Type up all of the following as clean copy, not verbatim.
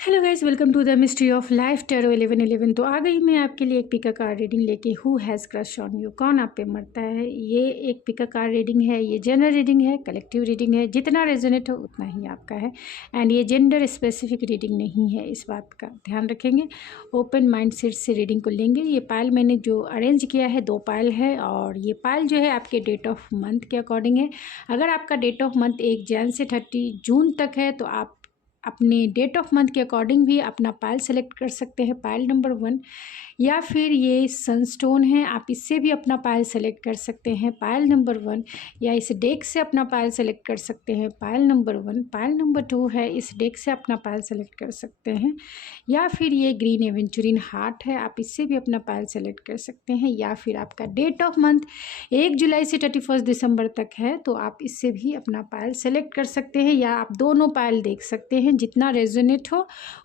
Hello guys, welcome to the mystery of life tarot 1111। तो आ गई मैं आपके लिए एक पिका कार्ड रीडिंग लेके। Who has crush on you, कौन आप पे मरता है। ये एक पिका कार्ड रीडिंग है, ये जनरल रीडिंग है, कलेक्टिव रीडिंग है। जितना रेजोनेट हो उतना ही आपका है। एंड ये जेंडर स्पेसिफिक रीडिंग नहीं है, इस बात का ध्यान रखेंगे। ओपन माइंड सेट से रीडिंग को लेंगे। ये पायल मैंने जो अरेंज किया है 2 पायल है, और ये पायल जो है आपके डेट ऑफ मंथ के अकॉर्डिंग है। अगर आपका डेट ऑफ मंथ 1 जन से 30 जून तक है तो आप अपने डेट ऑफ मंथ के अकॉर्डिंग भी अपना पायल सेलेक्ट कर सकते हैं, पायल नंबर 1। या फिर ये सनस्टोन है, आप इससे भी अपना पायल सेलेक्ट कर सकते हैं, पायल नंबर 1। या इस डेक से अपना पायल सेलेक्ट कर सकते हैं, पायल नंबर 1। पायल नंबर 2 है, इस डेक से अपना पायल सेलेक्ट कर सकते हैं। या फिर ये ग्रीन एवेंचुरिन हार्ट है, आप इससे भी अपना पायल सेलेक्ट कर सकते हैं। या फिर आपका डेट ऑफ मंथ 1 जुलाई से 31 दिसंबर तक है तो आप इससे भी अपना पायल सेलेक्ट कर सकते हैं, या आप दोनों पायल देख सकते हैं। जितना रेजोनेट हो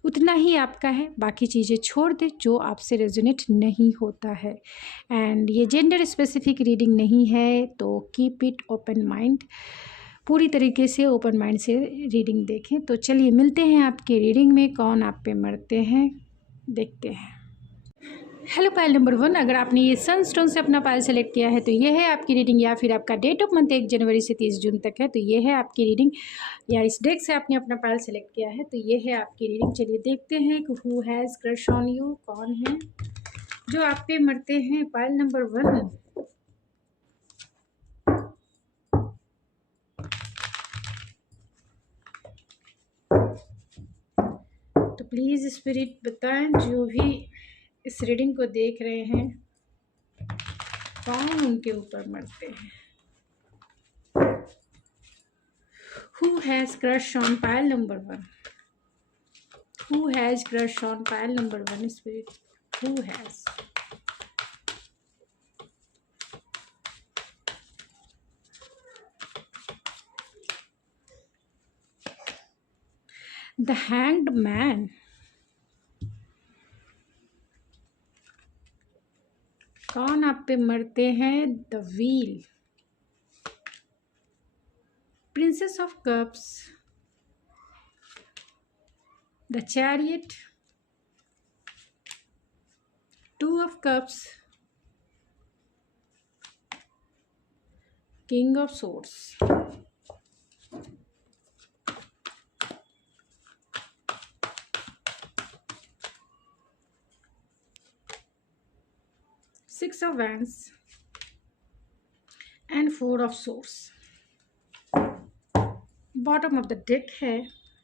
उतना ही आपका है, बाकी चीज़ें छोड़ दे जो आपसे रेजोनेट नहीं होता है। एंड ये जेंडर स्पेसिफिक रीडिंग नहीं है, तो कीप इट ओपन माइंड। पूरी तरीके से ओपन माइंड से रीडिंग देखें। तो चलिए मिलते हैं आपके रीडिंग में, कौन आप पे मरते हैं देखते हैं। हेलो पायल नंबर 1, अगर आपने ये सनस्टोन से अपना पायल सेलेक्ट किया है तो ये है आपकी रीडिंग। या फिर आपका डेट ऑफ मंथ 1 जनवरी से 30 जून तक है तो ये है आपकी रीडिंग। या इस डेक से आपने अपना पायल सेलेक्ट किया है तो ये है आपकी रीडिंग। चलिए देखते हैं कि who has crush on you, कौन है जो आप पे मरते हैं। पायल नंबर 1, तो प्लीज़ स्पिरिट बताएं, जो भी इस रीडिंग को देख रहे हैं, कौन उनके ऊपर मरते हैं। Who has crush on pile number 1? Who has crush on pile number 1, spirit? Who has? The hanged man. कौन आप पे मरते हैं। The wheel. Princess of Cups. The Chariot. 2 of Cups. King of Swords. Six of Wands and 4 of Swords. Bottom of the deck है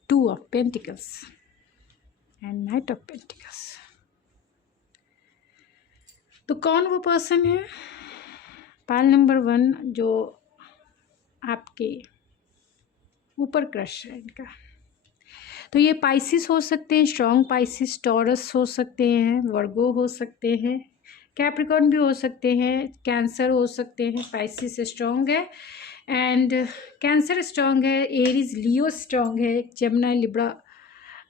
2 of Pentacles and Knight of Pentacles। तो कौन वो person है। पायल नंबर 1 जो आपके ऊपर crush है इनका, तो ये पाइसिस हो सकते हैं, स्ट्रॉन्ग पाइसिस, टॉरस हो सकते हैं, वर्गो हो सकते हैं, कैप्रिकॉर्न भी हो सकते हैं, कैंसर हो सकते हैं। पाइसिस स्ट्रॉन्ग है एंड कैंसर स्ट्रॉन्ग है, एरीज लियो स्ट्रॉन्ग है, जेमिनी लिब्रा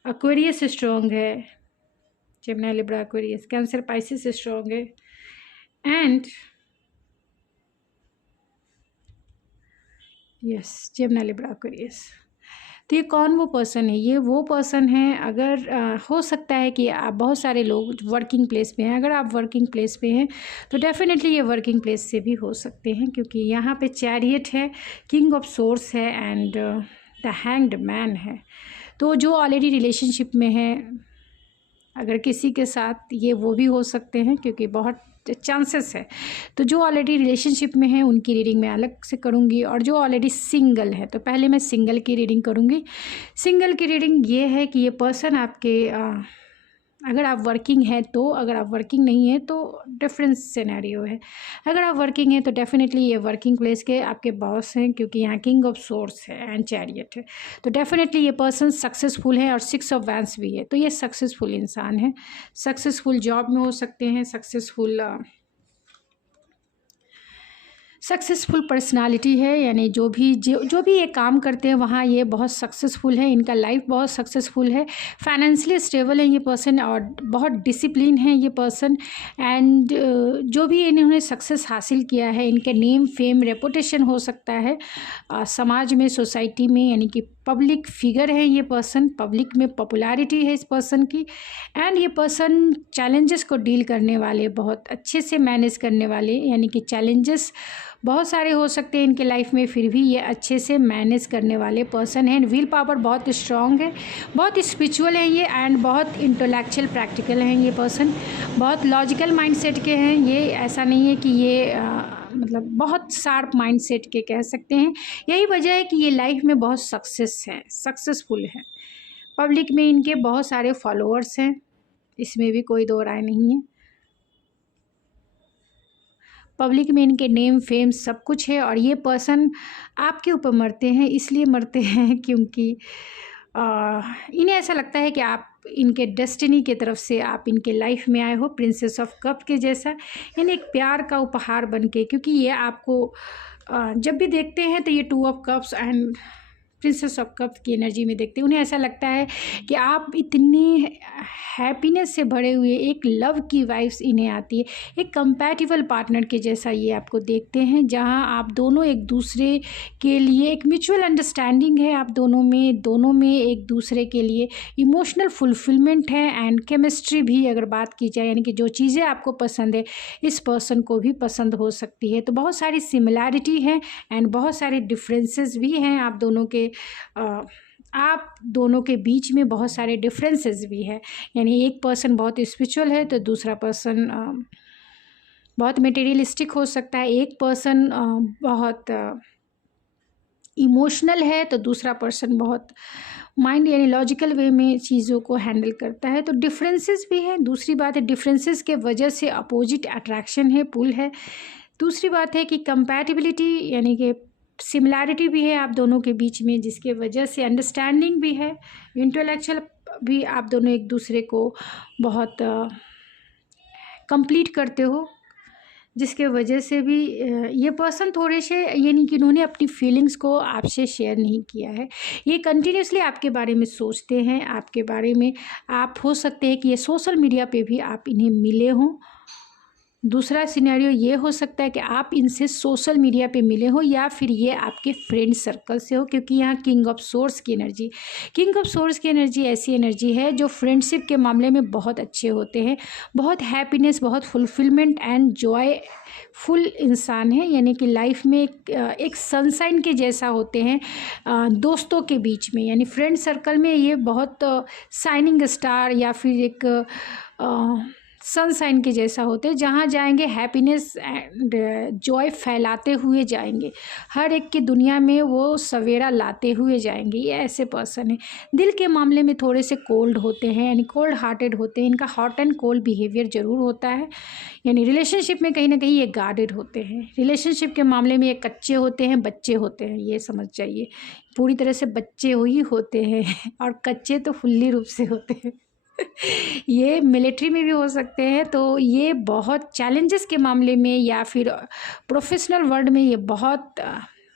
एक्वेरियस स्ट्रॉन्ग है, Gemini Libra Aquarius, Cancer Pisces strong है and yes Gemini Libra Aquarius. तो ये कौन वो पर्सन है। ये वो पर्सन है, अगर हो सकता है कि आप बहुत सारे लोग वर्किंग प्लेस पे हैं। अगर आप वर्किंग प्लेस पे हैं तो डेफिनेटली ये वर्किंग प्लेस से भी हो सकते हैं, क्योंकि यहाँ पे चैरियट है, किंग ऑफ सोर्स है एंड द हैंग्ड मैन है। तो जो ऑलरेडी रिलेशनशिप में है, अगर किसी के साथ, ये वो भी हो सकते हैं क्योंकि बहुत चांसेस है। तो जो ऑलरेडी रिलेशनशिप में है उनकी रीडिंग मैं अलग से करूँगी, और जो ऑलरेडी सिंगल है तो पहले मैं सिंगल की रीडिंग करूँगी। सिंगल की रीडिंग ये है कि ये पर्सन आपके अगर आप वर्किंग है तो, अगर आप वर्किंग नहीं है तो डिफरेंट सिनेरियो है। अगर आप वर्किंग है तो डेफिनेटली ये वर्किंग प्लेस के आपके बॉस हैं, क्योंकि यहाँ किंग ऑफ सोर्स है एंड चैरियट है। तो डेफिनेटली ये पर्सन सक्सेसफुल है, और 6 ऑफ वैंस भी है, तो ये सक्सेसफुल इंसान है। सक्सेसफुल जॉब में हो सकते हैं, सक्सेसफुल सक्सेसफुल पर्सनालिटी है, यानी जो भी ये काम करते हैं वहाँ ये बहुत सक्सेसफुल है, इनका लाइफ बहुत सक्सेसफुल है, फाइनेंशियली स्टेबल है ये पर्सन और बहुत डिसिप्लिन है ये पर्सन। एंड जो भी इन्होंने सक्सेस हासिल किया है, इनके नेम फेम रेपुटेशन हो सकता है समाज में, सोसाइटी में, यानी कि पब्लिक फिगर है ये पर्सन, पब्लिक में पॉपुलैरिटी है इस पर्सन की। एंड ये पर्सन चैलेंजेस को डील करने वाले, बहुत अच्छे से मैनेज करने वाले, यानी कि चैलेंजेस बहुत सारे हो सकते हैं इनके लाइफ में, फिर भी ये अच्छे से मैनेज करने वाले पर्सन हैं। विल पावर बहुत स्ट्रॉन्ग है, बहुत स्पिरिचुअल है ये, एंड बहुत इंटेलेक्चुअल प्रैक्टिकल हैं ये पर्सन, बहुत लॉजिकल माइंडसेट के हैं ये। ऐसा नहीं है कि ये मतलब बहुत शार्प माइंडसेट के कह सकते हैं। यही वजह है कि ये लाइफ में बहुत सक्सेसफुल है। पब्लिक में इनके बहुत सारे फॉलोअर्स हैं, इसमें भी कोई दो राय नहीं है। पब्लिक में इनके नेम फेम सब कुछ है। और ये पर्सन आपके ऊपर मरते हैं, इसलिए मरते हैं क्योंकि इन्हें ऐसा लगता है कि आप इनके डेस्टिनी के तरफ से आप इनके लाइफ में आए हो, प्रिंसेस ऑफ कप के जैसा, यानी एक प्यार का उपहार बन के। क्योंकि ये आपको जब भी देखते हैं तो ये 2 of cups and princess of cup की एनर्जी में देखते हैं, उन्हें ऐसा लगता है कि आप इतने हैप्पीनेस से भरे हुए, एक लव की वाइब्स इन्हें आती है, एक कंपैटिबल पार्टनर के जैसा ये आपको देखते हैं, जहां आप दोनों एक दूसरे के लिए, एक म्यूचुअल अंडरस्टैंडिंग है आप दोनों में एक दूसरे के लिए इमोशनल फुलफिलमेंट है एंड केमिस्ट्री भी अगर बात की जाए, यानी कि जो चीज़ें आपको पसंद है इस पर्सन को भी पसंद हो सकती है। तो बहुत सारी सिमिलैरिटी है एंड बहुत सारे डिफरेंसेस भी हैं आप दोनों के बीच में, बहुत सारे डिफरेंसेस भी है। यानी एक पर्सन बहुत स्पिरिचुअल है तो दूसरा पर्सन बहुत मटेरियलिस्टिक हो सकता है, एक पर्सन बहुत इमोशनल है तो दूसरा पर्सन बहुत माइंड यानी लॉजिकल वे में चीज़ों को हैंडल करता है। तो डिफरेंसेस भी हैं। दूसरी बात है, डिफरेंसेस के वजह से अपोजिट अट्रैक्शन है, पुल है। दूसरी बात है कि कंपैटिबिलिटी यानी कि सिमिलैरिटी भी है आप दोनों के बीच में, जिसके वजह से अंडरस्टैंडिंग भी है, इंटेलेक्चुअल भी आप दोनों एक दूसरे को बहुत कंप्लीट करते हो, जिसके वजह से भी ये पर्सन थोड़े से, यानी कि इन्होंने अपनी फीलिंग्स को आपसे शेयर नहीं किया है। ये कंटिन्यूसली आपके बारे में सोचते हैं, आपके बारे में आप हो सकते हैं कि ये सोशल मीडिया पे भी आप इन्हें मिले हों। दूसरा सिनेरियो ये हो सकता है कि आप इनसे सोशल मीडिया पे मिले हो या फिर ये आपके फ्रेंड सर्कल से हो, क्योंकि यहाँ किंग ऑफ सोर्स की एनर्जी ऐसी एनर्जी है जो फ्रेंडशिप के मामले में बहुत अच्छे होते हैं, बहुत हैप्पीनेस, बहुत फुलफिलमेंट एंड जॉय फुल इंसान है, यानी कि लाइफ में एक सनशाइन के जैसा होते हैं दोस्तों के बीच में, यानी फ्रेंड सर्कल में ये बहुत शाइनिंग स्टार या फिर एक सनशाइन के जैसा होते हैं, जहाँ जाएंगे हैप्पीनेस एंड जॉय फैलाते हुए जाएंगे, हर एक की दुनिया में वो सवेरा लाते हुए जाएंगे। ये ऐसे पर्सन है। दिल के मामले में थोड़े से कोल्ड होते हैं, यानी कोल्ड हार्टेड होते हैं, इनका हॉट एंड कोल्ड बिहेवियर ज़रूर होता है, यानी रिलेशनशिप में कहीं ना कहीं ये गार्डेड होते हैं, रिलेशनशिप के मामले में ये कच्चे होते हैं, बच्चे होते हैं, ये समझ जाइए, पूरी तरह से बच्चे ही होते हैं और कच्चे तो फुल्ली रूप से होते हैं। ये मिलिट्री में भी हो सकते हैं। तो ये बहुत चैलेंजेस के मामले में या फिर प्रोफेशनल वर्ल्ड में ये बहुत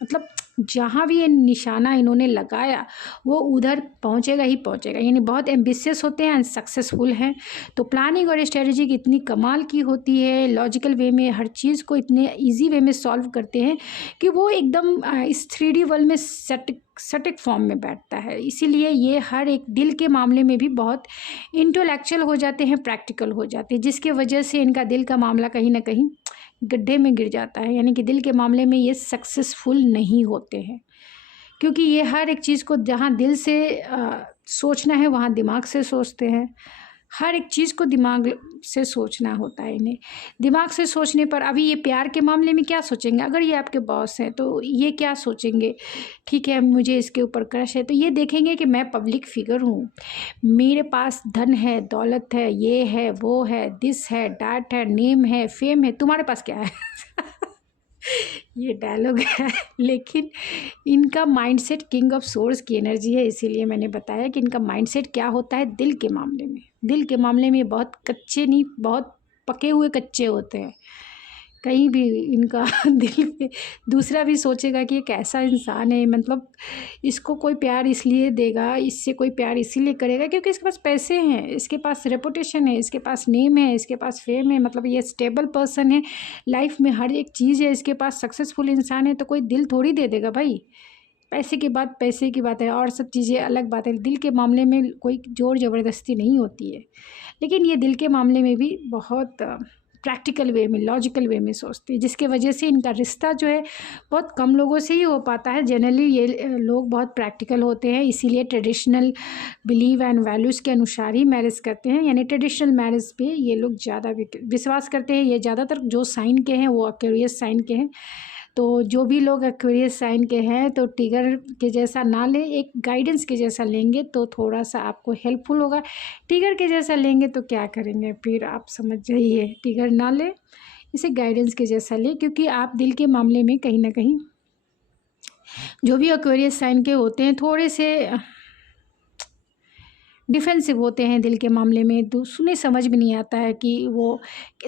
मतलब जहाँ भी ये निशाना इन्होंने लगाया वो उधर पहुँचेगा ही पहुँचेगा, यानी बहुत एम्बिशियस होते हैं एंड सक्सेसफुल हैं। तो प्लानिंग और स्ट्रेटजी इतनी कमाल की होती है, लॉजिकल वे में हर चीज़ को इतने इजी वे में सॉल्व करते हैं कि वो एकदम इस 3D वर्ल्ड में सटिक फॉर्म में बैठता है। इसीलिए ये हर एक दिल के मामले में भी बहुत इंटेलेक्चुअल हो जाते हैं, प्रैक्टिकल हो जाते हैं, जिसके वजह से इनका दिल का मामला कहीं ना कहीं गड्ढे में गिर जाता है, यानी कि दिल के मामले में ये सक्सेसफुल नहीं होते हैं, क्योंकि ये हर एक चीज़ को जहाँ दिल से सोचना है वहाँ दिमाग से सोचते हैं, हर एक चीज़ को दिमाग से सोचना होता है इन्हें। दिमाग से सोचने पर अभी ये प्यार के मामले में क्या सोचेंगे, अगर ये आपके बॉस हैं तो ये क्या सोचेंगे, ठीक है मुझे इसके ऊपर क्रश है, तो ये देखेंगे कि मैं पब्लिक फिगर हूँ, मेरे पास धन है, दौलत है, ये है, वो है, दिस है, डैट है, नेम है, फेम है, तुम्हारे पास क्या है? ये डायलॉग है, लेकिन इनका माइंडसेट किंग ऑफ सोर्स की एनर्जी है, इसीलिए मैंने बताया कि इनका माइंडसेट क्या होता है दिल के मामले में। दिल के मामले में बहुत कच्चे नहीं, बहुत पके हुए कच्चे होते हैं, कहीं भी इनका दिल पे दूसरा भी सोचेगा कि ये कैसा इंसान है, मतलब इसको कोई प्यार इसलिए देगा, इससे कोई प्यार इसीलिए करेगा क्योंकि इसके पास पैसे हैं, इसके पास रेपुटेशन है, इसके पास नेम है, इसके पास फेम है, मतलब ये स्टेबल पर्सन है, लाइफ में हर एक चीज़ है इसके पास, सक्सेसफुल इंसान है, तो कोई दिल थोड़ी दे देगा भाई। पैसे की बात पैसे की बात है, और सब चीज़ें अलग बात है। दिल के मामले में कोई ज़ोर ज़बरदस्ती नहीं होती है, लेकिन ये दिल के मामले में भी बहुत प्रैक्टिकल वे में, लॉजिकल वे में सोचते हैं, जिसके वजह से इनका रिश्ता जो है बहुत कम लोगों से ही हो पाता है। जनरली ये लोग बहुत प्रैक्टिकल होते हैं, इसीलिए ट्रेडिशनल बिलीव एंड वैल्यूज़ के अनुसार ही मैरिज करते हैं, यानी ट्रेडिशनल मैरिज पे ये लोग ज़्यादा विश्वास करते हैं। ये ज़्यादातर जो साइन के हैं वो एक्वेरियस साइन के हैं, तो जो भी लोग एक्वेरियस साइन के हैं तो टिगर के जैसा ना लें, एक गाइडेंस के जैसा लेंगे तो थोड़ा सा आपको हेल्पफुल होगा। टिगर के जैसा लेंगे तो क्या करेंगे फिर आप समझ जाइए। टिगर ना लें, इसे गाइडेंस के जैसा लें, क्योंकि आप दिल के मामले में कहीं ना कहीं जो भी एक्वेरियस साइन के होते हैं थोड़े से डिफेंसिव होते हैं दिल के मामले में। उन्हें समझ में नहीं आता है कि वो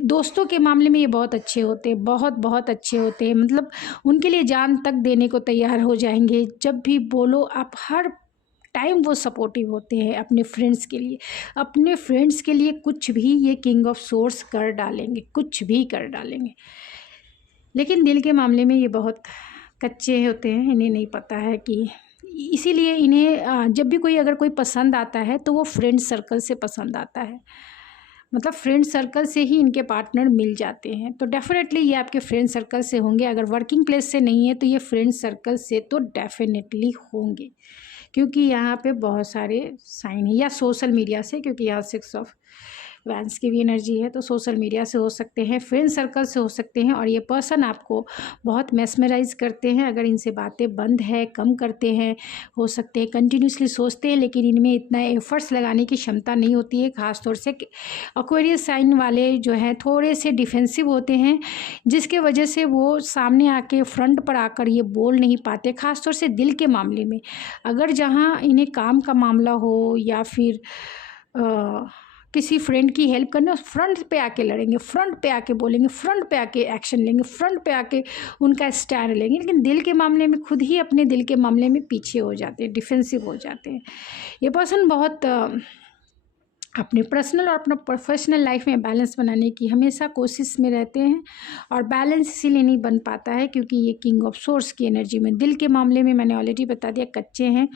दोस्तों के मामले में ये बहुत अच्छे होते हैं, बहुत बहुत अच्छे होते हैं, मतलब उनके लिए जान तक देने को तैयार हो जाएंगे। जब भी बोलो आप, हर टाइम वो सपोर्टिव होते हैं अपने फ्रेंड्स के लिए, अपने फ्रेंड्स के लिए कुछ भी ये किंग ऑफ सोर्स कर डालेंगे, कुछ भी कर डालेंगे। लेकिन दिल के मामले में ये बहुत कच्चे होते हैं, इन्हें नहीं पता है कि, इसीलिए इन्हें जब भी कोई अगर कोई पसंद आता है तो वो फ्रेंड सर्कल से पसंद आता है, मतलब फ्रेंड सर्कल से ही इनके पार्टनर मिल जाते हैं। तो डेफिनेटली ये आपके फ्रेंड सर्कल से होंगे, अगर वर्किंग प्लेस से नहीं है तो ये फ्रेंड सर्कल से तो डेफिनेटली होंगे, क्योंकि यहाँ पे बहुत सारे साइन है, या सोशल मीडिया से, क्योंकि यहाँ 6 ऑफ वैंस की भी एनर्जी है, तो सोशल मीडिया से हो सकते हैं, फ्रेंड सर्कल से हो सकते हैं। और ये पर्सन आपको बहुत मेस्मराइज करते हैं, अगर इनसे बातें बंद है, कम करते हैं, हो सकते हैं कंटिन्यूसली सोचते हैं, लेकिन इनमें इतना एफर्ट्स लगाने की क्षमता नहीं होती है। ख़ासतौर से एक्वेरियस साइन वाले जो हैं थोड़े से डिफेंसिव होते हैं, जिसके वजह से वो सामने आके फ्रंट पर आकर ये बोल नहीं पाते, ख़ासतौर से दिल के मामले में। अगर जहाँ इन्हें काम का मामला हो या फिर किसी फ्रेंड की हेल्प करना, फ्रंट पे आके लड़ेंगे, फ्रंट पे आके बोलेंगे, फ्रंट पे आके एक्शन लेंगे, फ्रंट पे आके उनका स्टैंड लेंगे। लेकिन दिल के मामले में खुद ही अपने दिल के मामले में पीछे हो जाते हैं, डिफेंसिव हो जाते हैं। ये पर्सन बहुत अपने पर्सनल और अपना प्रोफेशनल लाइफ में बैलेंस बनाने की हमेशा कोशिश में रहते हैं, और बैलेंस इसीलिए नहीं बन पाता है क्योंकि ये किंग ऑफ सोर्स की एनर्जी में, दिल के मामले में मैंने ऑलरेडी बता दिया, कच्चे हैं,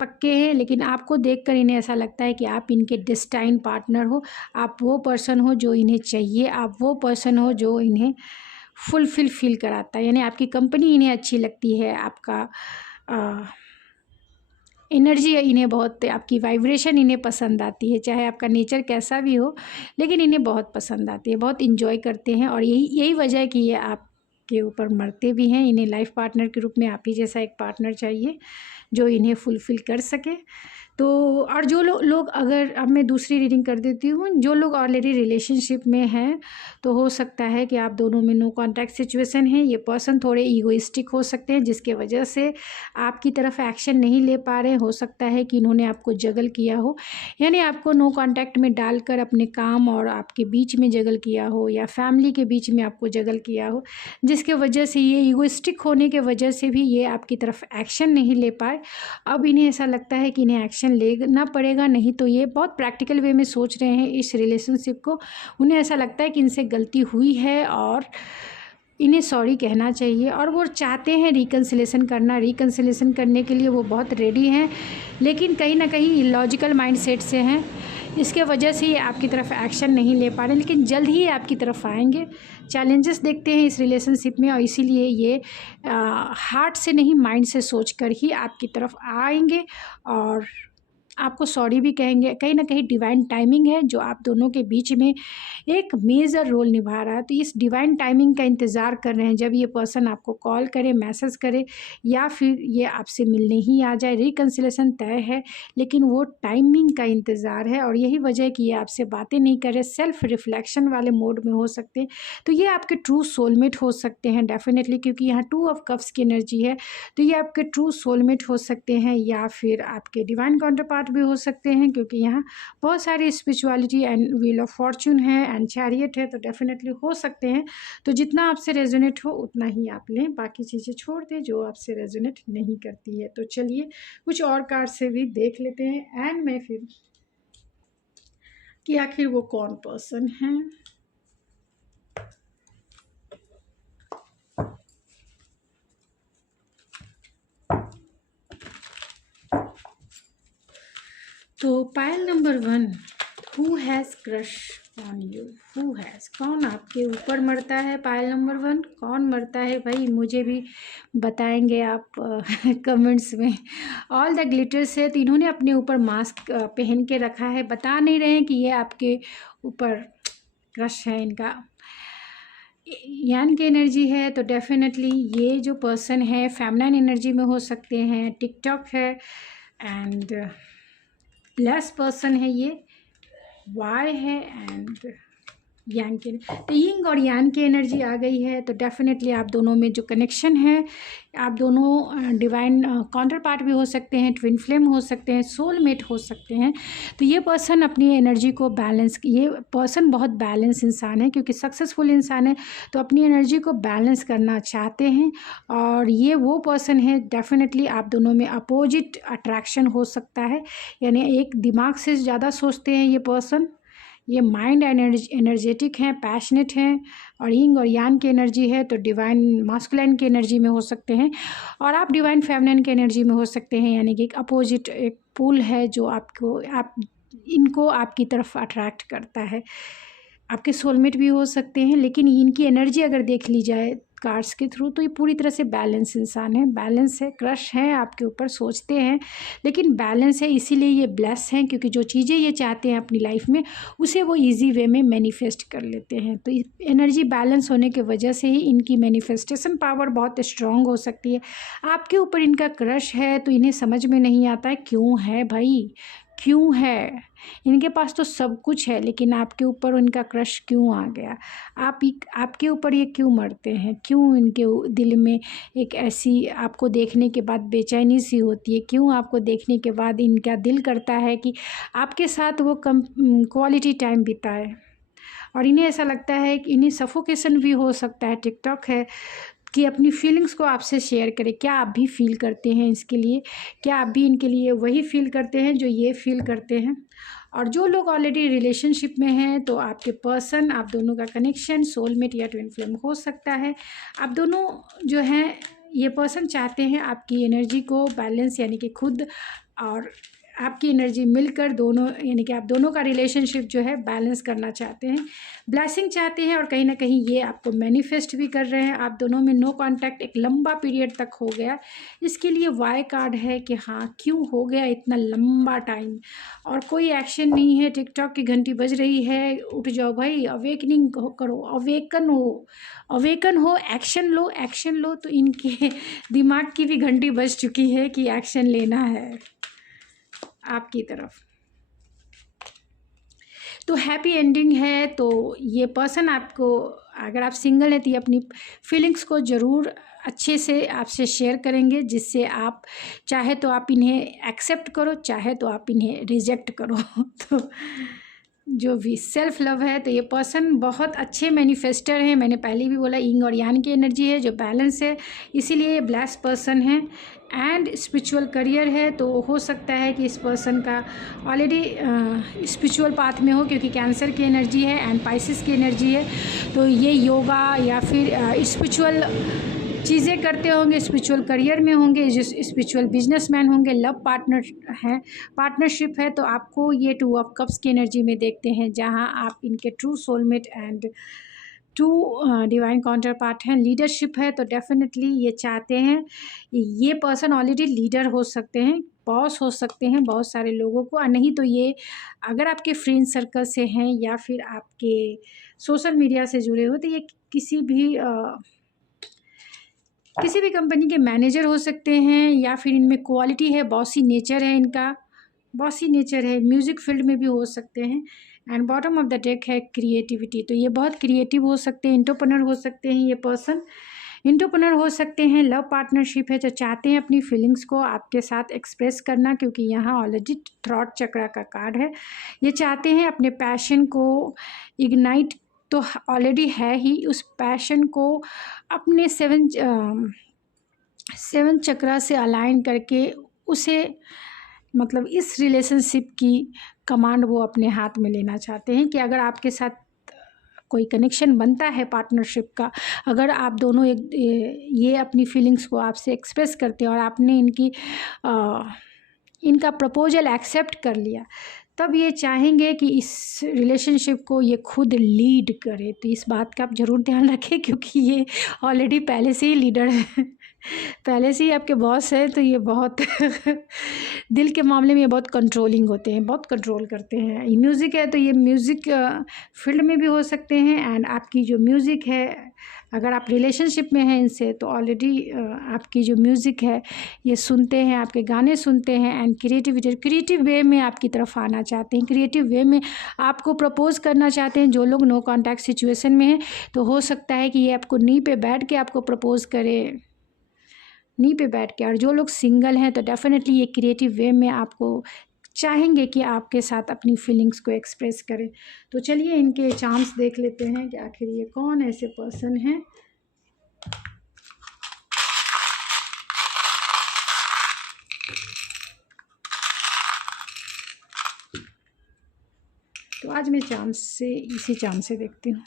पक्के हैं। लेकिन आपको देखकर इन्हें ऐसा लगता है कि आप इनके डेस्टाइन पार्टनर हो, आप वो पर्सन हो जो इन्हें चाहिए, आप वो पर्सन हो जो इन्हें फुलफिल फील कराता है, यानी आपकी कंपनी इन्हें अच्छी लगती है, आपका एनर्जी इन्हें बहुत, आपकी वाइब्रेशन इन्हें पसंद आती है, चाहे आपका नेचर कैसा भी हो, लेकिन इन्हें बहुत पसंद आती है, बहुत इन्जॉय करते हैं। और यही वजह है कि ये आपके ऊपर मरते भी हैं। इन्हें लाइफ पार्टनर के रूप में आप ही जैसा एक पार्टनर चाहिए जो इन्हें फुलफ़िल कर सके। तो और जो लोग अगर, अब मैं दूसरी रीडिंग कर देती हूँ, जो लोग ऑलरेडी रिलेशनशिप में हैं तो हो सकता है कि आप दोनों में नो कॉन्टैक्ट सिचुएशन है। ये पर्सन थोड़े ईगोइस्टिक हो सकते हैं, जिसके वजह से आपकी तरफ एक्शन नहीं ले पा रहे। हो सकता है कि इन्होंने आपको जगल किया हो, यानी आपको नो कॉन्टैक्ट में डालकर अपने काम और आपके बीच में जगल किया हो, या फैमिली के बीच में आपको जगल किया हो, जिसके वजह से ये ईगोइस्टिक होने के वजह से भी ये आपकी तरफ एक्शन नहीं ले पाए। अब इन्हें ऐसा लगता है कि इन्हें एक्शन लेना पड़ेगा, नहीं तो ये बहुत प्रैक्टिकल वे में सोच रहे हैं इस रिलेशनशिप को। उन्हें ऐसा लगता है कि इनसे गलती हुई है और इन्हें सॉरी कहना चाहिए, और वो चाहते हैं रिकन्सिलेशन करना। रिकन्सिलेशन करने के लिए वो बहुत रेडी हैं, लेकिन कहीं ना कहीं इलॉजिकल माइंडसेट से हैं, इसके वजह से ये आपकी तरफ एक्शन नहीं ले पा रहे, लेकिन जल्द ही आपकी तरफ आएंगे। चैलेंजेस देखते हैं इस रिलेशनशिप में, और इसीलिए ये हार्ट से नहीं, माइंड से सोच कर ही आपकी तरफ आएंगे और आपको सॉरी भी कहेंगे। कहीं ना कहीं डिवाइन टाइमिंग है जो आप दोनों के बीच में एक मेजर रोल निभा रहा है। तो इस डिवाइन टाइमिंग का इंतज़ार कर रहे हैं, जब ये पर्सन आपको कॉल करे, मैसेज करे, या फिर ये आपसे मिलने ही आ जाए। रिकन्सिलेशन तय है, लेकिन वो टाइमिंग का इंतज़ार है, और यही वजह है कि ये आपसे बातें नहीं कर रहे, सेल्फ रिफ्लेक्शन वाले मोड में हो सकते हैं। तो ये आपके ट्रू सोलमेट हो सकते हैं डेफिनेटली, क्योंकि यहाँ 2 ऑफ कप्स की एनर्जी है। तो ये आपके ट्रू सोलमेट हो सकते हैं, या फिर आपके डिवाइन काउंटरपार्ट पार्ट भी हो सकते हैं, क्योंकि यहाँ बहुत सारी spirituality and wheel of Fortune है एंड चैरियट है, तो डेफिनेटली हो सकते हैं। तो जितना आपसे रेजोनेट हो उतना ही आप लें, बाकी चीज़ें छोड़ दें जो आपसे रेजोनेट नहीं करती है। तो चलिए कुछ और कार्ड से भी देख लेते हैं एंड मैं फिर कि आखिर वो कौन पर्सन है। तो pile number 1, who has crush on you, who has, कौन आपके ऊपर मरता है। पायल नंबर 1 कौन मरता है भाई, मुझे भी बताएंगे आप कमेंट्स में। ऑल द ग्लिटर्स है, तो इन्होंने अपने ऊपर मास्क पहन के रखा है, बता नहीं रहे हैं कि ये आपके ऊपर क्रश है इनका। यान की एनर्जी है, तो डेफिनेटली ये जो पर्सन है फेमिनाइन एनर्जी में हो सकते हैं, टिकटॉक है एंड ब्लेस पर्सन है, ये वाई है एंड यान की, तो यिंग और यान की एनर्जी आ गई है। तो डेफिनेटली आप दोनों में जो कनेक्शन है, आप दोनों डिवाइन काउंटर पार्ट भी हो सकते हैं, ट्विन फ्लेम हो सकते हैं, सोलमेट हो सकते हैं। तो ये पर्सन अपनी एनर्जी को बैलेंस, ये पर्सन बहुत बैलेंस इंसान है, क्योंकि सक्सेसफुल इंसान है तो अपनी एनर्जी को बैलेंस करना चाहते हैं। और ये वो पर्सन है, डेफिनेटली आप दोनों में अपोजिट अट्रैक्शन हो सकता है, यानी एक दिमाग से ज़्यादा सोचते हैं ये पर्सन, ये माइंड एनर्जेटिक हैं, पैशनेट हैं, और यिंग और यान की एनर्जी है, तो डिवाइन मास्कुलाइन की एनर्जी में हो सकते हैं और आप डिवाइन फेमिनिन की एनर्जी में हो सकते हैं, यानी कि एक अपोजिट एक पुल है जो आपको इनको आपकी तरफ अट्रैक्ट करता है। आपके सोलमेट भी हो सकते हैं, लेकिन इनकी एनर्जी अगर देख ली जाए कार्ड्स के थ्रू तो ये पूरी तरह से बैलेंस इंसान है, बैलेंस है, क्रश है आपके ऊपर, सोचते हैं लेकिन बैलेंस है, इसीलिए ये ब्लेस हैं, क्योंकि जो चीज़ें ये चाहते हैं अपनी लाइफ में उसे वो इजी वे में मैनिफेस्ट कर लेते हैं। तो एनर्जी बैलेंस होने की वजह से ही इनकी मैनिफेस्टेशन पावर बहुत स्ट्रांग हो सकती है। आपके ऊपर इनका क्रश है तो इन्हें समझ में नहीं आता है क्यों है भाई, क्यों है, इनके पास तो सब कुछ है लेकिन आपके ऊपर उनका क्रश क्यों आ गया, आपके ऊपर ये क्यों मरते हैं, क्यों इनके दिल में एक ऐसी आपको देखने के बाद बेचैनी सी होती है, क्यों आपको देखने के बाद इनका दिल करता है कि आपके साथ वो कम क्वालिटी टाइम बिताए। और इन्हें ऐसा लगता है कि इन्हें सफोकेशन भी हो सकता है, टिकटॉक है, कि अपनी फीलिंग्स को आपसे शेयर करें। क्या आप भी फील करते हैं इसके लिए, क्या आप भी इनके लिए वही फील करते हैं जो ये फील करते हैं। और जो लोग ऑलरेडी रिलेशनशिप में हैं तो आपके पर्सन, आप दोनों का कनेक्शन सोलमेट या ट्विन फ्लेम हो सकता है। आप दोनों जो हैं, ये पर्सन चाहते हैं आपकी एनर्जी को बैलेंस, यानी कि खुद और आपकी एनर्जी मिलकर दोनों, यानी कि आप दोनों का रिलेशनशिप जो है बैलेंस करना चाहते हैं, ब्लेसिंग चाहते हैं, और कहीं ना कहीं ये आपको मैनिफेस्ट भी कर रहे हैं। आप दोनों में नो कांटेक्ट एक लंबा पीरियड तक हो गया, इसके लिए वाई कार्ड है कि हाँ क्यों हो गया इतना लंबा टाइम, और कोई एक्शन नहीं है। टिकटॉक की घंटी बज रही है, उठ जाओ भाई, अवेकनिंग करो, अवेकन हो, एक्शन लो, एक्शन लो। तो इनके दिमाग की भी घंटी बज चुकी है कि एक्शन लेना है आपकी तरफ। तो हैप्पी एंडिंग है। तो ये पर्सन आपको, अगर आप सिंगल हैं तो ये अपनी फीलिंग्स को ज़रूर अच्छे से आपसे शेयर करेंगे, जिससे आप चाहे तो आप इन्हें एक्सेप्ट करो, चाहे तो आप इन्हें रिजेक्ट करो। तो जो भी सेल्फ लव है, तो ये पर्सन बहुत अच्छे मैनिफेस्टर हैं। मैंने पहले भी बोला यिंग और यान की एनर्जी है जो बैलेंस है, इसीलिए ये ब्लेस्ड पर्सन है। एंड स्पिरिचुअल करियर है, तो हो सकता है कि इस पर्सन का ऑलरेडी स्पिरिचुअल पाथ में हो, क्योंकि कैंसर की एनर्जी है एंड पाइसिस की एनर्जी है। तो ये योगा या फिर स्पिरिचुअल चीज़ें करते होंगे, स्पिरिचुअल करियर में होंगे, जो स्पिरिचुअल बिजनेसमैन होंगे, लव पार्टनर है, पार्टनरशिप है। तो आपको ये 2 ऑफ कप्स की एनर्जी में देखते हैं, जहां आप इनके true soulmate and 2 divine counter part हैं। लीडरशिप है, तो डेफिनेटली ये चाहते हैं, ये पर्सन ऑलरेडी लीडर हो सकते हैं, बॉस हो सकते हैं बहुत सारे लोगों को, और नहीं तो ये अगर आपके फ्रेंड सर्कल से हैं या फिर आपके सोशल मीडिया से जुड़े हो, तो ये किसी भी कंपनी के मैनेजर हो सकते हैं, या फिर इनमें क्वालिटी है, बॉसी नेचर है, इनका बॉसी नेचर है, म्यूज़िक फील्ड में भी हो सकते हैं। And bottom of the deck है क्रिएटिविटी, तो ये बहुत क्रिएटिव हो सकते हैं, एंटरप्रेन्योर हो सकते हैं ये पर्सन। एंटरप्रेन्योर हो सकते हैं, लव पार्टनरशिप है, जो चाहते हैं अपनी फीलिंग्स को आपके साथ एक्सप्रेस करना, क्योंकि यहाँ ऑलरेडी थ्रॉट चक्र का कार्ड है। ये चाहते हैं अपने पैशन को इग्नाइट, तो ऑलरेडी है ही, उस पैशन को अपने सेवन चक्रा से अलाइन करके उसे मतलब इस रिलेशनशिप की कमांड वो अपने हाथ में लेना चाहते हैं। कि अगर आपके साथ कोई कनेक्शन बनता है पार्टनरशिप का, अगर आप दोनों ये अपनी फीलिंग्स को आपसे एक्सप्रेस करते हैं और आपने इनका प्रपोजल एक्सेप्ट कर लिया, तब ये चाहेंगे कि इस रिलेशनशिप को ये खुद लीड करे। तो इस बात का आप ज़रूर ध्यान रखें, क्योंकि ये ऑलरेडी पहले से ही लीडर है, पहले से ही आपके बॉस है। तो ये बहुत दिल के मामले में ये बहुत कंट्रोलिंग होते हैं, बहुत कंट्रोल करते हैं। ये म्यूज़िक है तो ये म्यूज़िक फील्ड में भी हो सकते हैं। एंड आपकी जो म्यूज़िक है, अगर आप रिलेशनशिप में हैं इनसे, तो ऑलरेडी आपकी जो म्यूज़िक है ये सुनते हैं, आपके गाने सुनते हैं। एंड क्रिएटिव वे में आपकी तरफ आना चाहते हैं, क्रिएटिव वे में आपको प्रपोज करना चाहते हैं। जो लोग नो कॉन्टैक्ट सिचुएशन में हैं, तो हो सकता है कि ये आपको नी पे बैठ के आपको प्रपोज करे, नी पे बैठ के। और जो लोग सिंगल हैं, तो डेफिनेटली ये क्रिएटिव वे में आपको चाहेंगे कि आपके साथ अपनी फीलिंग्स को एक्सप्रेस करें। तो चलिए इनके चांस देख लेते हैं कि आखिर ये कौन ऐसे पर्सन हैं। तो आज मैं इसी चांस से देखती हूँ।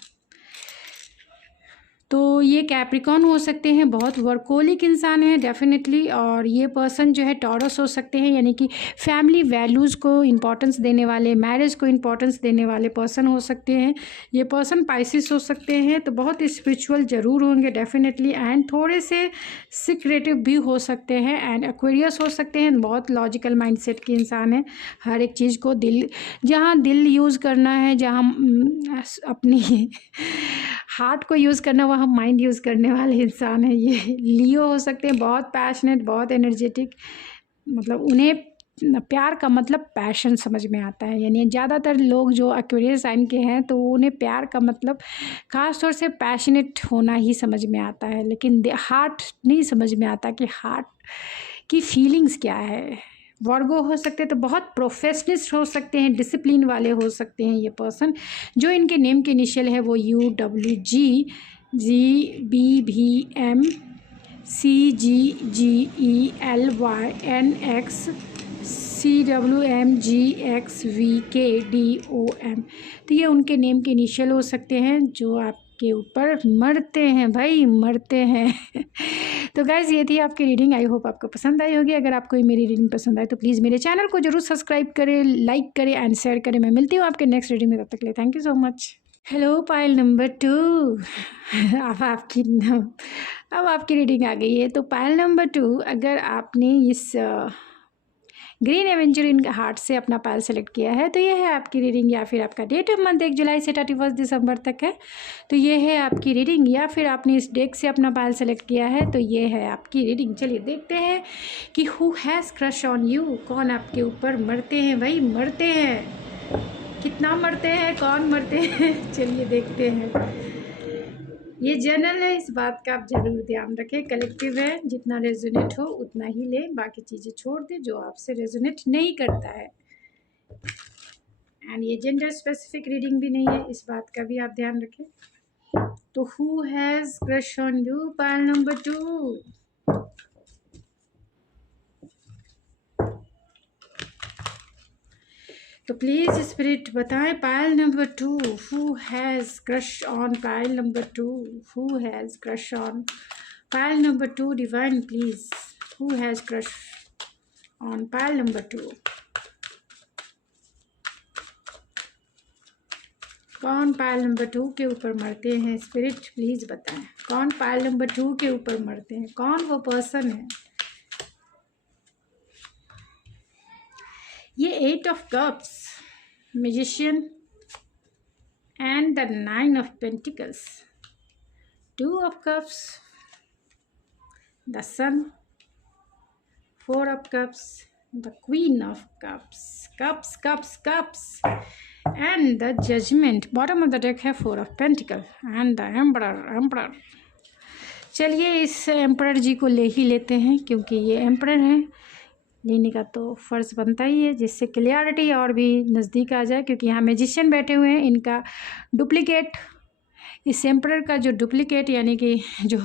तो ये कैप्रिकॉन हो सकते हैं, बहुत वर्कोलिक इंसान है डेफिनेटली। और ये पर्सन जो है टॉरस हो सकते हैं, यानी कि फैमिली वैल्यूज़ को इम्पोर्टेंस देने वाले, मैरिज को इम्पोर्टेंस देने वाले पर्सन हो सकते हैं। ये पर्सन पाइसिस हो सकते हैं, तो बहुत स्पिरिचुअल ज़रूर होंगे डेफिनेटली। एंड थोड़े से सीक्रेटिव भी हो सकते हैं। एंड एक्वेरियस हो सकते हैं, बहुत लॉजिकल माइंडसेट के इंसान है। हर एक चीज़ को जहाँ दिल यूज़ करना है, जहाँ अपनी हार्ट को यूज़ करना, वहाँ माइंड यूज़ करने वाले इंसान है। ये लियो हो सकते हैं, बहुत पैशनेट, बहुत एनर्जेटिक। मतलब उन्हें प्यार का मतलब पैशन समझ में आता है। यानी ज़्यादातर लोग जो एक्वेरियस साइन के हैं, तो उन्हें प्यार का मतलब ख़ास तौर से पैशनेट होना ही समझ में आता है, लेकिन हार्ट नहीं समझ में आता कि हार्ट की फीलिंग्स क्या है। वर्गो हो सकते हैं, तो बहुत प्रोफेशनलिस्ट हो सकते हैं, डिसिप्लिन वाले हो सकते हैं ये पर्सन। जो इनके नेम के इनिशियल है वो UWGBHMCGELYNXCWMGXVKDOM। तो ये उनके नेम के इनिशियल हो सकते हैं, जो आपके ऊपर मरते हैं भाई, मरते हैं। तो गाइज़ ये थी आपकी रीडिंग। आई होप आपको पसंद आई होगी। अगर आपको मेरी रीडिंग पसंद आए तो प्लीज़ मेरे चैनल को जरूर सब्सक्राइब करें, लाइक करें एंड शेयर करें। मैं मिलती हूँ आपके नेक्स्ट रीडिंग में, तब तक के लिए thank you so much. Hello pile number 2। अब आपकी रीडिंग आ गई है। तो पाइल नंबर 2, अगर आपने इस ग्रीन एवेंचर इन हार्ट से अपना पाइल सेलेक्ट किया है, तो ये है आपकी रीडिंग। या फिर आपका डेट ऑफ मंथ 1 जुलाई से 31 दिसंबर तक है, तो ये है आपकी रीडिंग। या फिर आपने इस डेक से अपना पाइल सेलेक्ट किया है, तो ये है आपकी रीडिंग। चलिए देखते हैं कि who has crush on you. कौन आपके ऊपर मरते हैं भाई, मरते हैं, कितना मरते हैं, कौन मरते हैं। चलिए देखते हैं। ये जनरल है, इस बात का आप ज़रूर ध्यान रखें। कलेक्टिव है, जितना रेजोनेट हो उतना ही लें, बाकी चीज़ें छोड़ दें जो आपसे रेजोनेट नहीं करता है। एंड ये जेंडर स्पेसिफिक रीडिंग भी नहीं है, इस बात का भी आप ध्यान रखें। तो who has crush on you, pile number 2। तो प्लीज़ स्पिरिट बताएं pile number 2, who has crush on pile number 2, who has crush on pile number 2। Divine please, who has crush on pile number 2। कौन pile number 2 के ऊपर मरते हैं, spirit please बताएं। कौन pile number 2 के ऊपर मरते हैं, कौन वो पर्सन है। ये 8 of cups, magician and the 9 of pentacles, 2 of cups, the sun, 4 of cups, the queen of cups, cups cups cups and the judgment. Bottom of the deck है 4 of pentacle and the emperor. चलिए इस emperor जी को ले ही लेते हैं, क्योंकि ये emperor हैं, लेने का तो फ़र्ज़ बनता ही है, जिससे क्लियरिटी और भी नज़दीक आ जाए। क्योंकि यहाँ मैजिशियन बैठे हुए हैं, इनका डुप्लिकेट, इस एम्परर का जो डुप्लिकेट यानी कि जो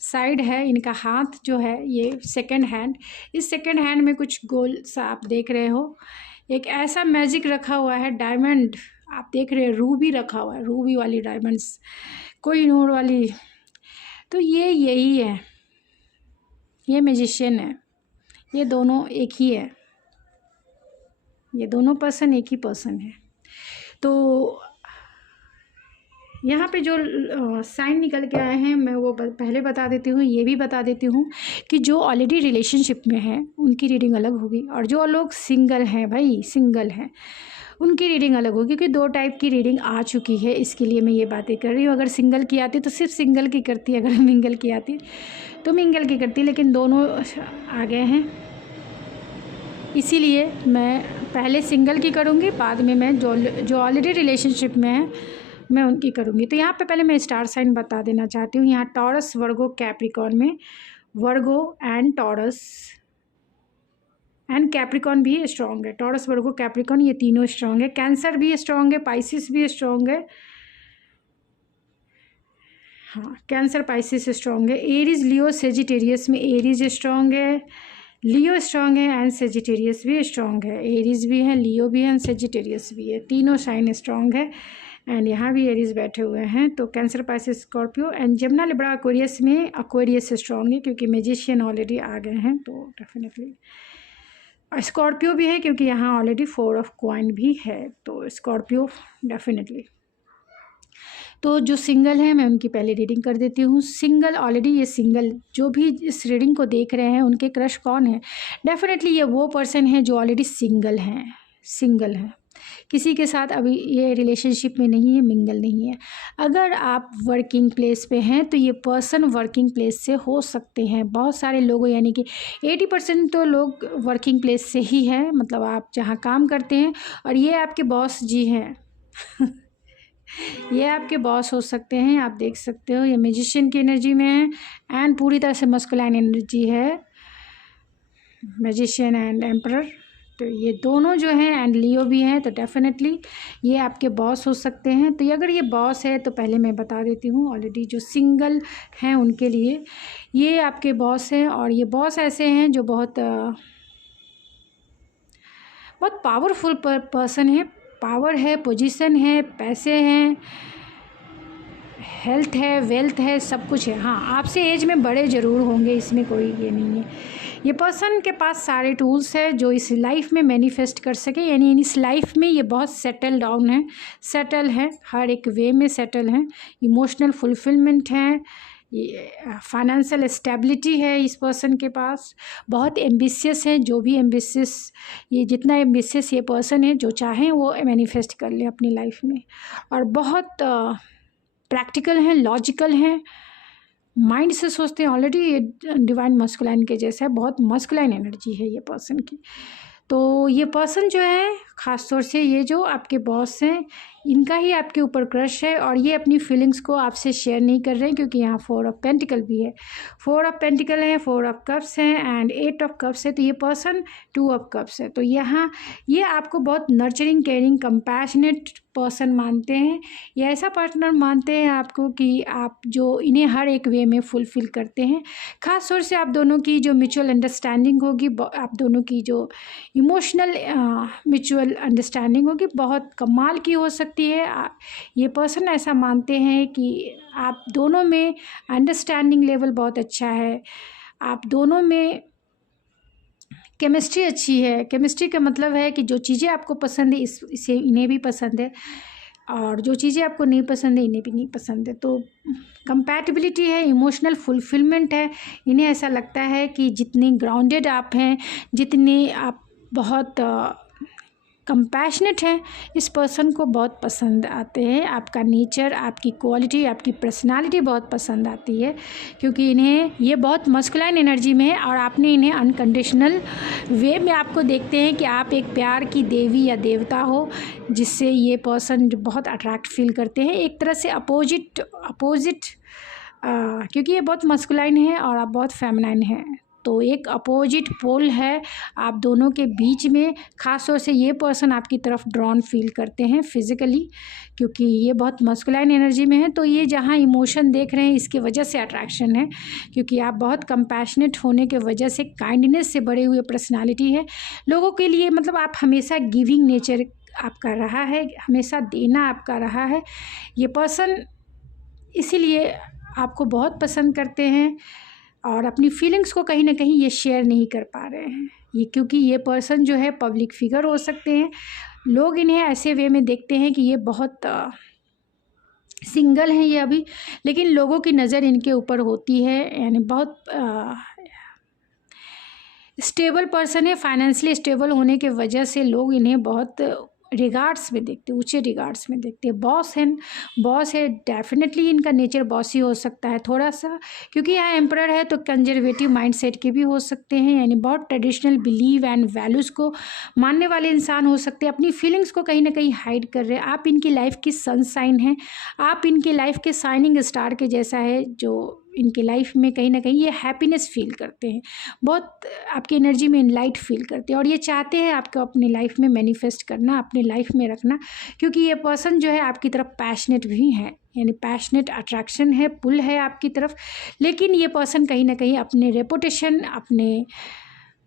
साइड है, इनका हाथ जो है ये सेकंड हैंड, इस सेकंड हैंड में कुछ गोल सा आप देख रहे हो, एक ऐसा मैजिक रखा हुआ है, डायमंड आप देख रहे हो, रूबी रखा हुआ है, रूबी वाली डायमंड्स, कोई नूर वाली, तो ये यही है, ये मैजिशियन है, ये दोनों एक ही है, ये दोनों पर्सन एक ही पर्सन है। तो यहाँ पे जो साइन निकल के आए हैं मैं वो पहले बता देती हूँ, ये भी बता देती हूँ कि जो ऑलरेडी रिलेशनशिप में हैं उनकी रीडिंग अलग होगी, और जो लोग सिंगल हैं, भाई सिंगल हैं, उनकी रीडिंग अलग होगी। क्योंकि 2 टाइप की रीडिंग आ चुकी है, इसके लिए मैं ये बातें कर रही हूँ। अगर सिंगल की आती तो सिर्फ सिंगल की करती, अगर मिंगल की आती तो मिंगल की करती, लेकिन दोनों आ गए हैं, इसीलिए मैं पहले सिंगल की करूँगी, बाद में मैं जो ऑलरेडी रिलेशनशिप में है मैं उनकी करूँगी। तो यहाँ पे पहले मैं स्टार साइन बता देना चाहती हूँ। यहाँ टॉरस, वर्गो, कैप्रिकॉर्न में वर्गो एंड टॉरस एंड कैप्रिकॉर्न भी स्ट्रॉन्ग है। टॉरस, वर्गो, कैप्रिकॉर्न ये तीनों स्ट्रॉन्ग है। कैंसर भी स्ट्रॉन्ग है, पाइसिस भी स्ट्रॉन्ग है, हाँ कैंसर पाइसिस स्ट्रॉन्ग है। एरीज, लियो, सेजिटेरियस में एरीज स्ट्रॉन्ग है, लियो स्ट्रॉन्ग है एंड सेजिटेरियस भी स्ट्रॉन्ग है। एरीज भी है, लियो भी है एंड सेजिटेरियस भी है, तीनों साइन स्ट्रॉन्ग है। एंड यहाँ भी एरीज बैठे हुए हैं। तो cancer, Pisces, Scorpio and Jamuna, Libra, Aquarius में एक्वेरियस स्ट्रॉन्ग है, क्योंकि मैजिशियन ऑलरेडी आ गए हैं, तो डेफिनेटली स्कॉर्पियो भी है, क्योंकि यहाँ ऑलरेडी 4 ऑफ कॉइन भी है, तो स्कॉर्पियो डेफिनेटली। तो जो सिंगल हैं मैं उनकी पहले रीडिंग कर देती हूँ। सिंगल, ऑलरेडी ये सिंगल जो भी इस रीडिंग को देख रहे हैं उनके क्रश कौन है, डेफिनेटली ये वो पर्सन है जो ऑलरेडी सिंगल हैं, सिंगल हैं, किसी के साथ अभी ये रिलेशनशिप में नहीं है, मिंगल नहीं है। अगर आप वर्किंग प्लेस पे हैं तो ये पर्सन वर्किंग प्लेस से हो सकते हैं, बहुत सारे लोग, यानी कि 80% तो लोग वर्किंग प्लेस से ही हैं, मतलब आप जहाँ काम करते हैं, और ये आपके बॉस जी हैं ये आपके बॉस हो सकते हैं, आप देख सकते हो। ये मैजिशियन की एनर्जी में है एंड पूरी तरह से मस्कुलाइन एनर्जी है, मैजिशियन एंड एम्परर, तो ये दोनों जो हैं एंड लियो भी हैं, तो डेफिनेटली ये आपके बॉस हो सकते हैं। तो अगर ये बॉस है तो पहले मैं बता देती हूँ, ऑलरेडी जो सिंगल हैं उनके लिए ये आपके बॉस हैं, और ये बॉस ऐसे हैं जो बहुत पावरफुल पर्सन है, पावर है, पोजीशन है, पैसे हैं, हेल्थ है, वेल्थ है, सब कुछ है। हाँ आपसे एज में बड़े ज़रूर होंगे, इसमें कोई ये नहीं है। ये पर्सन के पास सारे टूल्स है जो इस लाइफ में मैनिफेस्ट कर सके, यानी इस लाइफ में ये बहुत सेटल डाउन है, सेटल है, हर एक वे में सेटल हैं, इमोशनल फुलफिलमेंट है, ये फाइनेंशियल स्टेबिलिटी है इस पर्सन के पास, बहुत एम्बिशियस है, जो भी एम्बिशियस, ये जितना एम्बिशियस ये पर्सन है, जो चाहें वो मैनिफेस्ट कर ले अपनी लाइफ में, और बहुत प्रैक्टिकल हैं, लॉजिकल हैं, माइंड से सोचते हैं, ऑलरेडी डिवाइन मस्कुलाइन के जैसा है, बहुत मस्कुलाइन एनर्जी है ये पर्सन की। तो ये पर्सन जो है ख़ास तौर से ये जो आपके बॉस हैं इनका ही आपके ऊपर क्रश है, और ये अपनी फीलिंग्स को आपसे शेयर नहीं कर रहे हैं, क्योंकि यहाँ 4 ऑफ पेंटिकल भी है, 4 ऑफ पेंटिकल है, 4 ऑफ कप्स हैं एंड 8 ऑफ कप्स है, तो ये पर्सन 2 ऑफ कप्स है। तो यहाँ ये आपको बहुत नर्चरिंग, केयरिंग, कंपैशनेट पर्सन मानते हैं, ये ऐसा पार्टनर मानते हैं आपको कि आप जो इन्हें हर एक वे में फुलफ़िल करते हैं। ख़ास तौर से आप दोनों की जो म्यूचुअल अंडरस्टैंडिंग होगी, आप दोनों की जो इमोशनल म्यूचुअल अंडरस्टैंडिंग होगी बहुत कमाल की हो सकती है। ये पर्सन ऐसा मानते हैं कि आप दोनों में अंडरस्टैंडिंग लेवल बहुत अच्छा है, आप दोनों में केमिस्ट्री अच्छी है। केमिस्ट्री का मतलब है कि जो चीज़ें आपको पसंद है इसे इन्हें भी पसंद है, और जो चीज़ें आपको नहीं पसंद है इन्हें भी नहीं पसंद है। तो कंपैटिबिलिटी है, इमोशनल फुलफिलमेंट है। इन्हें ऐसा लगता है कि जितनी ग्राउंडेड आप हैं, जितनी आप बहुत कंपैशनेट हैं, इस पर्सन को बहुत पसंद आते हैं। आपका नेचर, आपकी क्वालिटी, आपकी पर्सनालिटी बहुत पसंद आती है, क्योंकि इन्हें ये बहुत मस्कुलाइन एनर्जी में है, और आपने इन्हें अनकंडीशनल वे में आपको देखते हैं कि आप एक प्यार की देवी या देवता हो, जिससे ये पर्सन बहुत अट्रैक्ट फील करते हैं। एक तरह से अपोजिट क्योंकि ये बहुत मस्कुलाइन है और आप बहुत फेमिनाइन हैं, तो एक अपोजिट पोल है आप दोनों के बीच में। ख़ास तौर से ये पर्सन आपकी तरफ ड्रॉन फील करते हैं फिज़िकली, क्योंकि ये बहुत मस्कुलाइन एनर्जी में है। तो ये जहाँ इमोशन देख रहे हैं इसकी वजह से अट्रैक्शन है, क्योंकि आप बहुत कंपैशनेट होने के वजह से, काइंडनेस से भरे हुए पर्सनालिटी है लोगों के लिए। मतलब आप हमेशा गिविंग नेचर आपका रहा है, हमेशा देना आपका रहा है। ये पर्सन इसीलिए आपको बहुत पसंद करते हैं और अपनी फीलिंग्स को कहीं ना कहीं ये शेयर नहीं कर पा रहे हैं ये, क्योंकि ये पर्सन जो है पब्लिक फिगर हो सकते हैं। लोग इन्हें ऐसे वे में देखते हैं कि ये बहुत सिंगल हैं ये अभी, लेकिन लोगों की नज़र इनके ऊपर होती है, यानी बहुत स्टेबल पर्सन है। फाइनेंशियली स्टेबल होने के वजह से लोग इन्हें बहुत रिगार्ड्स में देखते, ऊंचे रिगार्ड्स में देखते हैं। बॉस है डेफिनेटली इनका नेचर बॉसी हो सकता है थोड़ा सा, क्योंकि यहाँ एम्परर है तो कंजर्वेटिव माइंडसेट के भी हो सकते हैं, यानी बहुत ट्रेडिशनल बिलीव एंड वैल्यूज़ को मानने वाले इंसान हो सकते हैं। अपनी फीलिंग्स को कहीं ना कहीं हाइड कर रहे हैं। आप इनकी लाइफ की सनशाइन हैं, आप इनकी लाइफ के शाइनिंग स्टार के जैसा है, जो इनके लाइफ में कहीं ना कहीं ये हैप्पीनेस फील करते हैं, बहुत आपकी एनर्जी में इनलाइट फील करते हैं और ये चाहते हैं आपको अपनी लाइफ में मैनिफेस्ट करना, अपनी लाइफ में रखना, क्योंकि ये पर्सन जो है आपकी तरफ पैशनेट भी है, यानी पैशनेट अट्रैक्शन है, पुल है आपकी तरफ। लेकिन ये पर्सन कहीं ना कहीं अपने रेपुटेशन, अपने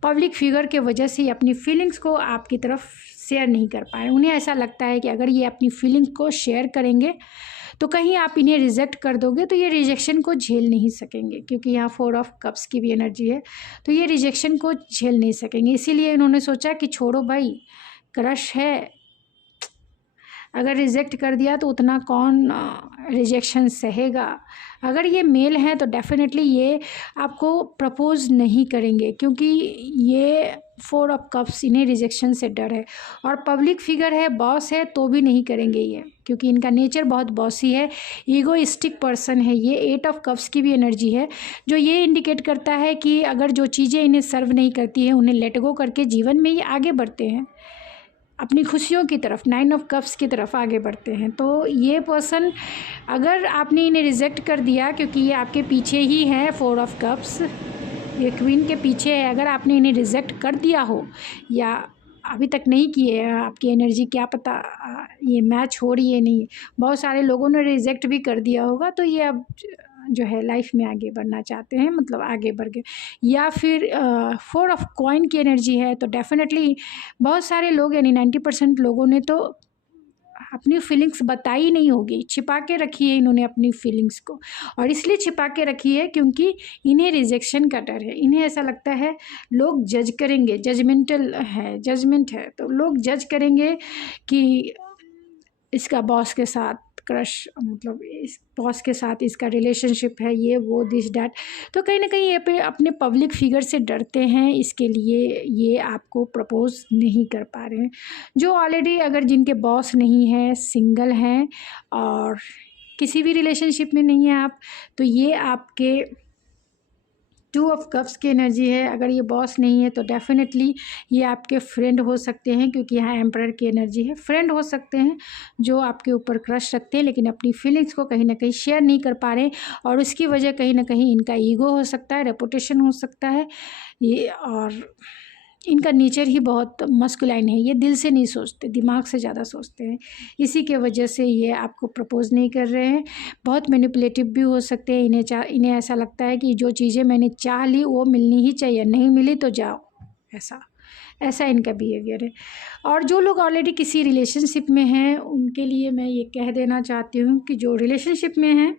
पब्लिक फिगर के वजह से अपनी फीलिंग्स को आपकी तरफ शेयर नहीं कर पाए। उन्हें ऐसा लगता है कि अगर ये अपनी फीलिंग्स को शेयर करेंगे तो कहीं आप इन्हें रिजेक्ट कर दोगे तो ये रिजेक्शन को झेल नहीं सकेंगे, क्योंकि यहाँ 4 ऑफ कप्स की भी एनर्जी है, तो ये रिजेक्शन को झेल नहीं सकेंगे। इसीलिए इन्होंने सोचा कि छोड़ो भाई, क्रश है, अगर रिजेक्ट कर दिया तो उतना कौन रिजेक्शन सहेगा। अगर ये मेल हैं तो डेफिनेटली ये आपको प्रपोज नहीं करेंगे, क्योंकि ये 4 ऑफ कप्स, इन्हें रिजेक्शन से डर है। और पब्लिक फिगर है, बॉस है, तो भी नहीं करेंगे ये, क्योंकि इनका नेचर बहुत बॉसी है, ईगोइस्टिक पर्सन है ये। 8 ऑफ कप्स की भी एनर्जी है, जो ये इंडिकेट करता है कि अगर जो चीज़ें इन्हें सर्व नहीं करती हैं उन्हें लेट गो करके जीवन में ये आगे बढ़ते हैं, अपनी खुशियों की तरफ, 9 ऑफ कप्स की तरफ आगे बढ़ते हैं। तो ये पर्सन, अगर आपने इन्हें रिजेक्ट कर दिया, क्योंकि ये आपके पीछे ही है, 4 ऑफ कप्स ये क्वीन के पीछे है, अगर आपने इन्हें रिजेक्ट कर दिया हो या अभी तक नहीं किए, आपकी एनर्जी क्या पता ये मैच हो रही है नहीं, बहुत सारे लोगों ने रिजेक्ट भी कर दिया होगा, तो ये अब जो है लाइफ में आगे बढ़ना चाहते हैं, मतलब आगे बढ़ गए। या फिर 4 ऑफ कॉइन की एनर्जी है, तो डेफिनेटली बहुत सारे लोग, यानी 90% लोगों ने तो अपनी फीलिंग्स बताई नहीं होगी, छिपा के रखी है इन्होंने अपनी फीलिंग्स को। और इसलिए छिपा के रखी है क्योंकि इन्हें रिजेक्शन का डर है। इन्हें ऐसा लगता है लोग जज करेंगे, जजमेंटल है, जजमेंट है, तो लोग जज करेंगे कि इसका बॉस के साथ क्रश, मतलब इस बॉस के साथ इसका रिलेशनशिप है, ये वो दिस डैट। तो कहीं ना कहीं ये पे अपने पब्लिक फिगर से डरते हैं, इसके लिए ये आपको प्रपोज नहीं कर पा रहे हैं। जो ऑलरेडी, अगर जिनके बॉस नहीं है, सिंगल हैं और किसी भी रिलेशनशिप में नहीं है आप, तो ये आपके 2 ऑफ कप्स की एनर्जी है। अगर ये बॉस नहीं है तो डेफिनेटली ये आपके फ्रेंड हो सकते हैं, क्योंकि यहाँ एम्परर की एनर्जी है। फ्रेंड हो सकते हैं जो आपके ऊपर क्रश रखते हैं, लेकिन अपनी फीलिंग्स को कहीं ना कहीं शेयर नहीं कर पा रहे, और उसकी वजह कहीं ना कहीं इनका ईगो हो सकता है, रेपुटेशन हो सकता है ये, और इनका नेचर ही बहुत मस्कुलाइन है। ये दिल से नहीं सोचते, दिमाग से ज़्यादा सोचते हैं, इसी के वजह से ये आपको प्रपोज नहीं कर रहे हैं। बहुत मैनिपुलेटिव भी हो सकते हैं। इन्हें ऐसा लगता है कि जो चीज़ें मैंने चाह ली वो मिलनी ही चाहिए, नहीं मिली तो जाओ, ऐसा इनका बिहेवियर है। और जो लोग ऑलरेडी किसी रिलेशनशिप में हैं उनके लिए मैं ये कह देना चाहती हूँ कि जो रिलेशनशिप में हैं,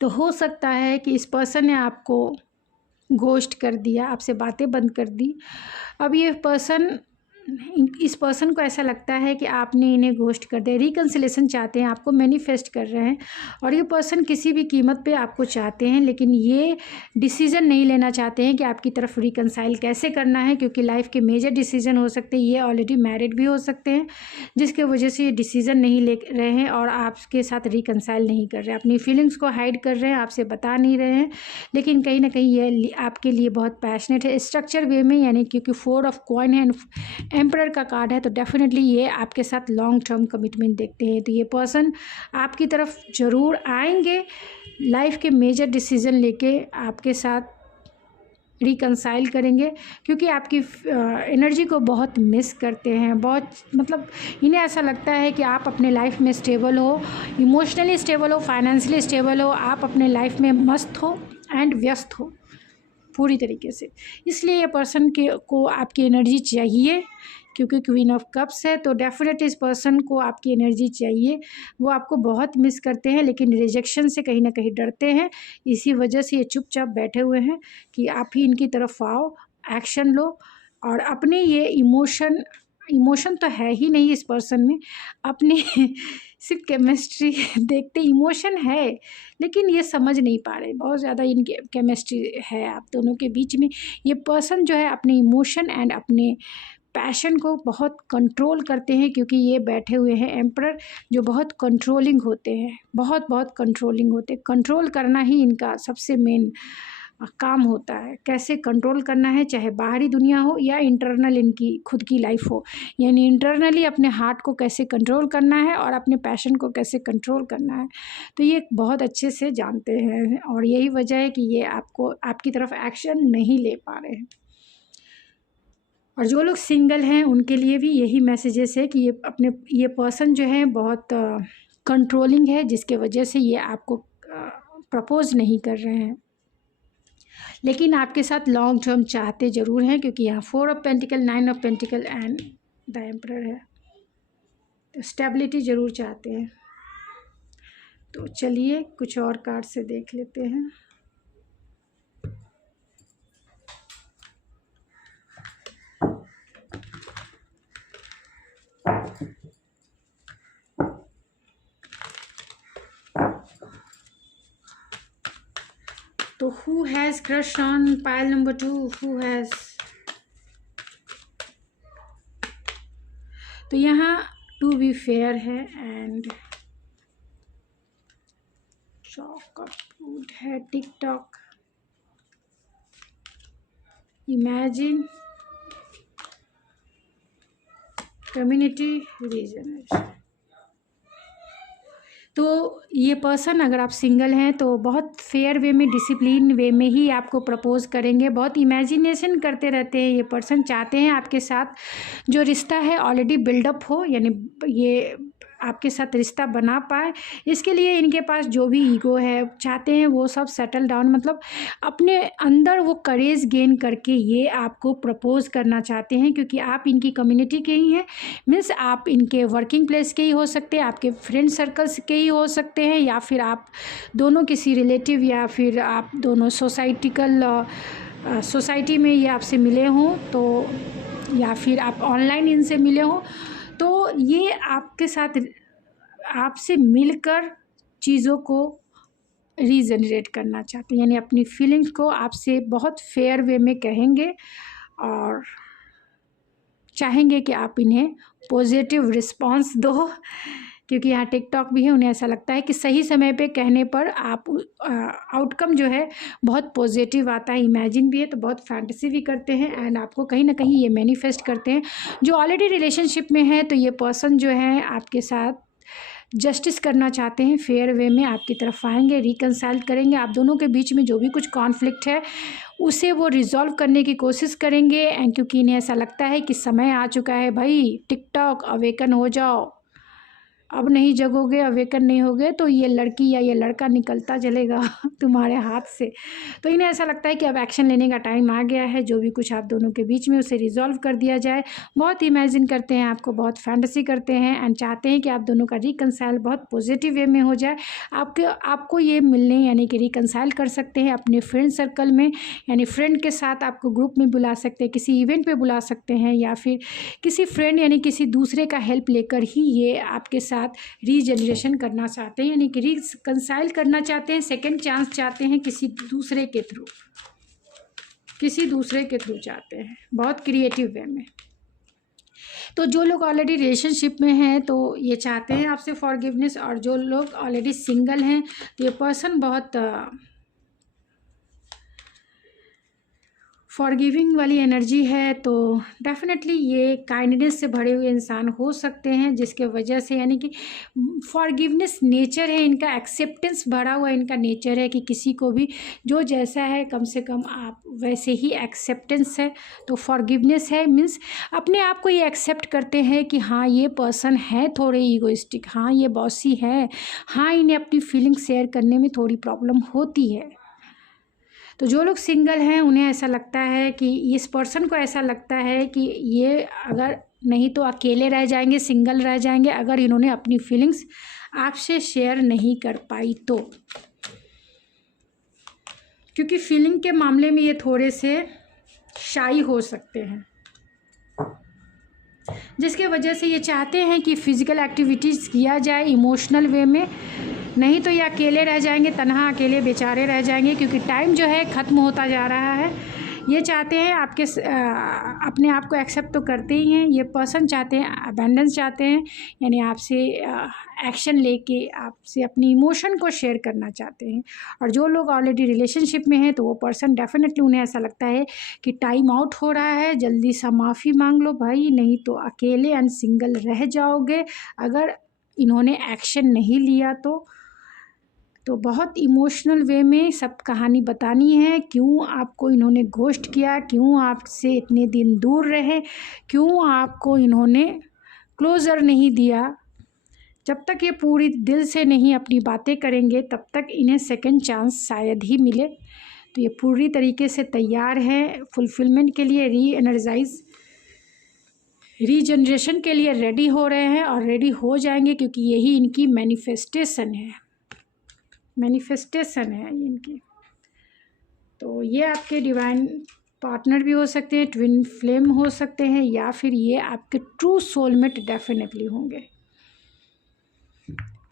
तो हो सकता है कि इस पर्सन ने आपको घोस्ट कर दिया, आपसे बातें बंद कर दी। अब ये पर्सन, इस पर्सन को ऐसा लगता है कि आपने इन्हें घोस्ट कर दिया, रिकन्सिलेशन चाहते हैं, आपको मैनिफेस्ट कर रहे हैं। और ये पर्सन किसी भी कीमत पे आपको चाहते हैं, लेकिन ये डिसीज़न नहीं लेना चाहते हैं कि आपकी तरफ रिकन्साइल कैसे करना है, क्योंकि लाइफ के मेजर डिसीज़न हो सकते हैं। ये ऑलरेडी मैरिड भी हो सकते हैं, जिसके वजह से ये डिसीज़न नहीं ले रहे हैं और आपके साथ रिकन्साइल नहीं कर रहे हैं, अपनी फीलिंग्स को हाइड कर रहे हैं, आपसे बता नहीं रहे हैं। लेकिन कहीं ना कहीं ये आपके लिए बहुत पैशनेट है, स्ट्रक्चर वे में, यानी क्योंकि 4 ऑफ कॉइन है एम्परर का कार्ड है, तो डेफिनेटली ये आपके साथ लॉन्ग टर्म कमिटमेंट देखते हैं। तो ये पर्सन आपकी तरफ ज़रूर आएंगे, लाइफ के मेजर डिसीजन लेके आपके साथ रिकंसाइल करेंगे, क्योंकि आपकी एनर्जी को बहुत मिस करते हैं। बहुत मतलब इन्हें ऐसा लगता है कि आप अपने लाइफ में स्टेबल हो, इमोशनली स्टेबल हो, फाइनेंशियली स्टेबल हो, आप अपने लाइफ में मस्त हो एंड व्यस्त हो पूरी तरीके से। इसलिए ये पर्सन को आपकी एनर्जी चाहिए, क्योंकि क्वीन ऑफ कप्स है, तो डेफिनेटली इस पर्सन को आपकी एनर्जी चाहिए। वो आपको बहुत मिस करते हैं, लेकिन रिजेक्शन से कहीं ना कहीं डरते हैं। इसी वजह से ये चुपचाप बैठे हुए हैं कि आप ही इनकी तरफ आओ, एक्शन लो, और अपने ये इमोशन तो है ही नहीं इस पर्सन में, अपनी सिर्फ केमिस्ट्री देखते इमोशन है, लेकिन ये समझ नहीं पा रहे। बहुत ज़्यादा इनकी केमिस्ट्री है आप दोनों के बीच में। ये पर्सन जो है अपने इमोशन एंड अपने पैशन को बहुत कंट्रोल करते हैं, क्योंकि ये बैठे हुए हैं एम्परर, जो बहुत कंट्रोलिंग होते हैं, बहुत बहुत कंट्रोलिंग होते हैं। कंट्रोल करना ही इनका सबसे मेन काम होता है। कैसे कंट्रोल करना है, चाहे बाहरी दुनिया हो या इंटरनल इनकी खुद की लाइफ हो, यानी इंटरनली अपने हार्ट को कैसे कंट्रोल करना है और अपने पैशन को कैसे कंट्रोल करना है, तो ये बहुत अच्छे से जानते हैं। और यही वजह है कि ये आपकी तरफ एक्शन नहीं ले पा रहे हैं। और जो लोग सिंगल हैं उनके लिए भी यही मैसेजेस है कि ये पर्सन जो है बहुत कंट्रोलिंग है, जिसके वजह से ये आपको प्रपोज नहीं कर रहे हैं, लेकिन आपके साथ लॉन्ग टर्म चाहते ज़रूर हैं, क्योंकि यहाँ 4 of pentacle, 9 of pentacle and the emperor है। तो स्टेबिलिटी ज़रूर चाहते हैं। तो चलिए कुछ और कार्ड से देख लेते हैं। तो who has crush on pile number 2? Who has? तो यहाँ टू बी फेयर है एंड चॉक ऑफ फूड है, टिकटॉक, इमेजिन, कम्युनिटी, रीजन। तो ये पर्सन अगर आप सिंगल हैं तो बहुत फेयर वे में, डिसिप्लिन वे में ही आपको प्रपोज करेंगे। बहुत इमेजिनेशन करते रहते हैं ये पर्सन। चाहते हैं आपके साथ जो रिश्ता है ऑलरेडी बिल्डअप हो, यानी ये आपके साथ रिश्ता बना पाए। इसके लिए इनके पास जो भी ईगो है, चाहते हैं वो सब सेटल डाउन, मतलब अपने अंदर वो करेज गेन करके ये आपको प्रपोज करना चाहते हैं, क्योंकि आप इनकी कम्युनिटी के ही हैं। मीन्स आप इनके वर्किंग प्लेस के ही हो सकते हैं, आपके फ्रेंड सर्कल्स के ही हो सकते हैं, या फिर आप दोनों किसी रिलेटिव, या फिर आप दोनों सोसाइटी में ये आपसे मिले हों, तो या फिर आप ऑनलाइन इनसे मिले हों। तो ये आपके साथ आपसे मिलकर चीज़ों को रीजनरेट करना चाहते हैं, यानी अपनी फीलिंग्स को आपसे बहुत फेयर वे में कहेंगे और चाहेंगे कि आप इन्हें पॉजिटिव रिस्पांस दो, क्योंकि यहाँ टिकटॉक भी है। उन्हें ऐसा लगता है कि सही समय पे कहने पर आप आउटकम जो है बहुत पॉजिटिव आता है। इमेजिन भी है तो बहुत फैंटेसी भी करते हैं एंड आपको कहीं ना कहीं ये मैनिफेस्ट करते हैं। जो ऑलरेडी रिलेशनशिप में है तो ये पर्सन जो है आपके साथ जस्टिस करना चाहते हैं, फेयर वे में आपकी तरफ आएंगे, रिकंसाइल करेंगे। आप दोनों के बीच में जो भी कुछ कॉन्फ्लिक्ट है उसे वो रिजॉल्व करने की कोशिश करेंगे। एंड क्योंकि इन्हें ऐसा लगता है कि समय आ चुका है भाई, टिकटॉक अवेकन हो जाओ, अब नहीं जगोगे, अवेकन नहीं होगे तो ये लड़की या ये लड़का निकलता चलेगा तुम्हारे हाथ से। तो इन्हें ऐसा लगता है कि अब एक्शन लेने का टाइम आ गया है, जो भी कुछ आप दोनों के बीच में उसे रिजॉल्व कर दिया जाए। बहुत इमेजिन करते हैं आपको, बहुत फैंटेसी करते हैं एंड चाहते हैं कि आप दोनों का रिकंसाइल बहुत पॉजिटिव वे में हो जाए। आपको ये मिलने यानी कि रिकंसाइल कर सकते हैं अपने फ्रेंड सर्कल में, यानी फ्रेंड के साथ आपको ग्रुप में बुला सकते हैं, किसी इवेंट पे बुला सकते हैं, या फिर किसी फ्रेंड यानी किसी दूसरे का हेल्प लेकर ही ये आपके साथ रीजनरेशन करना चाहते हैं, यानी कि रिकंसाइल करना चाहते हैं, सेकेंड चांस चाहते हैं किसी दूसरे के थ्रू चाहते हैं, बहुत क्रिएटिव वे में। तो जो लोग ऑलरेडी रिलेशनशिप में हैं तो ये चाहते हैं आपसे फॉरगिवनेस, और जो लोग ऑलरेडी सिंगल हैं तो ये पर्सन बहुत फॉरगिविंग वाली एनर्जी है, तो डेफिनेटली ये काइंडनेस से भरे हुए इंसान हो सकते हैं, जिसके वजह से यानी कि फॉरगिवनेस नेचर है इनका, एक्सेप्टेंस भरा हुआ इनका नेचर है कि किसी को भी जो जैसा है कम से कम आप वैसे ही एक्सेप्टेंस है। तो फॉरगिवनेस है मीन्स अपने आप को ये एक्सेप्ट करते हैं कि हाँ ये पर्सन है थोड़े ईगोइस्टिक, हाँ ये बॉसी है, हाँ इन्हें अपनी फीलिंग शेयर करने में थोड़ी प्रॉब्लम होती है। तो जो लोग सिंगल हैं उन्हें ऐसा लगता है कि इस पर्सन को ऐसा लगता है कि ये अगर नहीं तो अकेले रह जाएंगे, सिंगल रह जाएंगे अगर इन्होंने अपनी फीलिंग्स आपसे शेयर नहीं कर पाई तो, क्योंकि फीलिंग के मामले में ये थोड़े से शाई हो सकते हैं, जिसके वजह से ये चाहते हैं कि फ़िज़िकल एक्टिविटीज़ किया जाए इमोशनल वे में, नहीं तो ये अकेले रह जाएंगे, तन्हा अकेले बेचारे रह जाएंगे, क्योंकि टाइम जो है ख़त्म होता जा रहा है। ये चाहते हैं आपके अपने आप को एक्सेप्ट तो करते ही हैं, ये पर्सन चाहते हैं अबेंडेंस चाहते हैं, यानी आपसे एक्शन लेके आपसे अपनी इमोशन को शेयर करना चाहते हैं। और जो लोग ऑलरेडी रिलेशनशिप में हैं तो वो पर्सन डेफिनेटली उन्हें ऐसा लगता है कि टाइम आउट हो रहा है, जल्दी सा माफ़ी मांग लो भाई, नहीं तो अकेले एंड सिंगल रह जाओगे अगर इन्होंने एक्शन नहीं लिया तो बहुत इमोशनल वे में सब कहानी बतानी है, क्यों आपको इन्होंने घोस्ट किया, क्यों आपसे इतने दिन दूर रहे, क्यों आपको इन्होंने क्लोज़र नहीं दिया। जब तक ये पूरी दिल से नहीं अपनी बातें करेंगे तब तक इन्हें सेकंड चांस शायद ही मिले। तो ये पूरी तरीके से तैयार है फुलफिलमेंट के लिए, रीजनरेशन के लिए रेडी हो रहे हैं और रेडी हो जाएंगे, क्योंकि यही इनकी मैनिफेस्टेशन है इनकी। तो ये आपके डिवाइन पार्टनर भी हो सकते हैं, ट्विन फ्लेम हो सकते हैं, या फिर ये आपके ट्रू सोलमेट डेफिनेटली होंगे।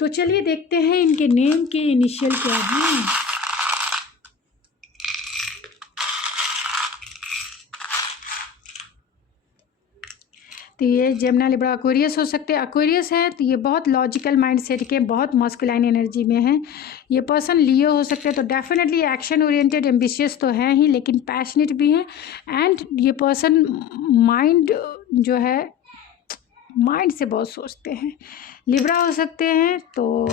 तो चलिए देखते हैं इनके नेम के इनिशियल क्या हैं। तो ये जेमिनी, लिब्रा, एक्वेरियस हो सकते हैं। एक्वेरियस है तो ये बहुत लॉजिकल माइंडसेट के, बहुत मस्कुलाइन एनर्जी में है। ये पर्सन लियो हो सकते हैं, तो डेफिनेटली एक्शन ओरिएंटेड एम्बिशियस तो हैं ही, लेकिन पैशनेट भी हैं। एंड ये पर्सन माइंड जो है माइंड से बहुत सोचते हैं। लिब्रा हो सकते हैं तो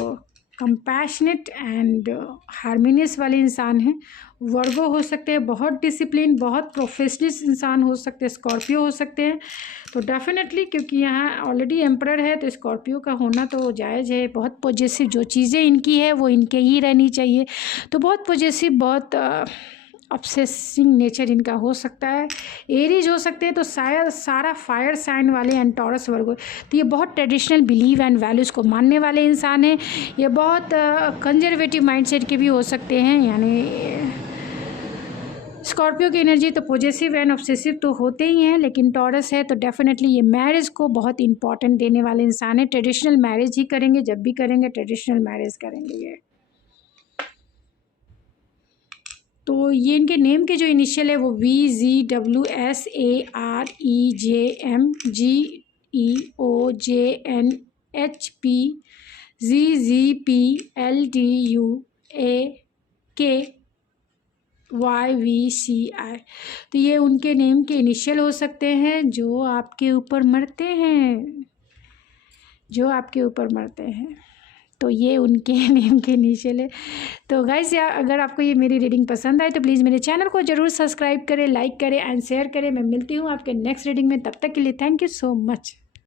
कंपैशनेट एंड हार्मोनियस वाले इंसान हैं। वर्गो हो सकते हैं, बहुत डिसिप्लिन, बहुत प्रोफेशनल इंसान हो सकते हैं। स्कॉर्पियो हो सकते हैं। तो डेफिनेटली क्योंकि यहाँ ऑलरेडी एम्परर है तो स्कॉर्पियो का होना तो जायज़ है। बहुत पॉजिटिव जो चीज़ें इनकी है वो इनके ही रहनी चाहिए। तो बहुत पॉजिटिव, बहुत ऑब्सेसिंग नेचर इनका हो सकता है। एरीज हो सकते हैं तो शायद सारा फायर साइन वाले एंड टॉरस वर्गो, तो ये बहुत ट्रेडिशनल बिलीव एंड वैल्यूज़ को मानने वाले इंसान हैं। ये बहुत कंजर्वेटिव माइंडसेट के भी हो सकते हैं। यानी स्कॉर्पियो की एनर्जी तो पॉजिटिव एंड ऑब्सेसिव तो होते ही हैं, लेकिन टॉरस है तो डेफिनेटली ये मैरिज को बहुत इंपॉर्टेंट देने वाले इंसान है। ट्रेडिशनल मैरिज ही करेंगे, जब भी करेंगे ट्रेडिशनल मैरिज करेंगे ये। तो ये इनके नेम के जो इनिशियल है वो VZWSAREJMGEOJNHPZZPLDUAKYVCI। तो ये उनके नेम के इनिशियल हो सकते हैं जो आपके ऊपर मरते हैं, तो ये उनके नेम के इनिशियल है। तो गाइस अगर आपको ये मेरी रीडिंग पसंद आए तो प्लीज़ मेरे चैनल को ज़रूर सब्सक्राइब करें, लाइक करें एंड शेयर करें। मैं मिलती हूँ आपके नेक्स्ट रीडिंग में, तब तक के लिए थैंक यू सो मच।